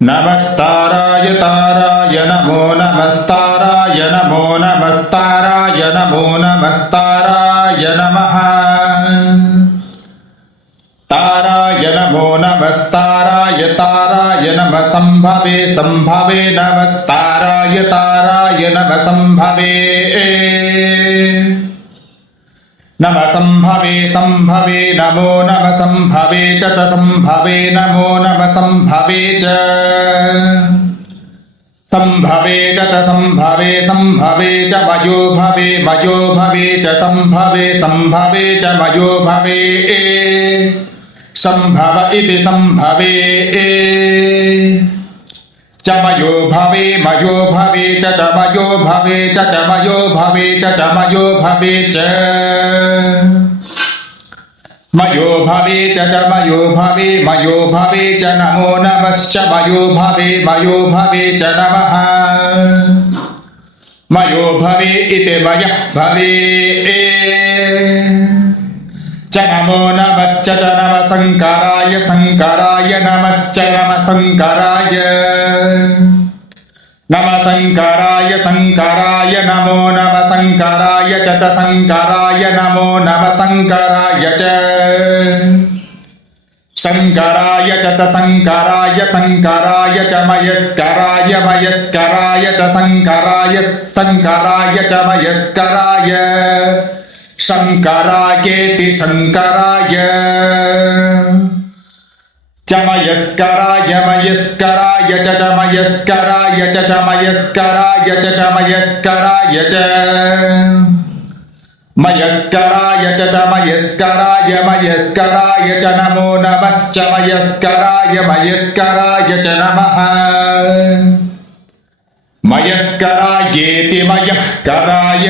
नमस्ताराय ताराय नमो नमस्ताराय नमो नमस्ताराय नमो नमस्ताराय नमः ताराय नमो नमस्ताराय ताराय नमः संभवे संभवे नमस्ताराय ताराय नमः संभवे नमः संभवे संभवे नमो नमः संभवे च संभवे नमो नमः संभवे च संभवे च संभवे संभवे च मयो भवे च संभवे संभवे च मयो भवे संभव इति संभवे च मयो भवे च मयो भवे च मयो भवे च मयो भवे च मयो भवे च मयो भवे च नमो नमश्च मयो भवे च नमः मयो भवे इति मयः भवे च नमो नमश्च च नमः शङ्कराय शङ्कराय नमश्च नमः शङ्कराय नमः शङ्कराय शङ्कराय नमो नमः शङ्कराय च शङ्कराय नमो नमः शङ्कराय च शङ्कराय च शङ्कराय शङ्कराय च मयस्कराय मयस्कराय च शङ्कराय शङ्कराय च मयस्कराय शङ्करायेति शङ्कराय च मयस्कराय मयस्कराय च मयस्कराय च मयस्कराय च मयस्कराय च मयस्कराय च मयस्कराय मयस्कराय च नमो नमश्च मयस्कराय मयस्कराय च नमः मयस्करायेति मयस्कराय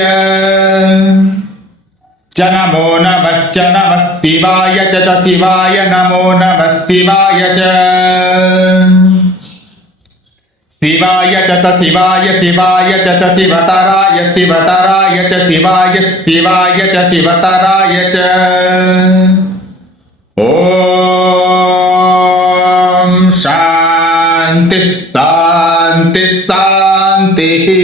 च नमो नमश्च नमः शिवाय च शिवाय नमो नमः शिवाय च शिवाय च शिवाय शिवाय च शिवतराय शिवतराय च शिवाय शिवाय च शिवतराय च ॐ शान्ति शान्ति शान्तिः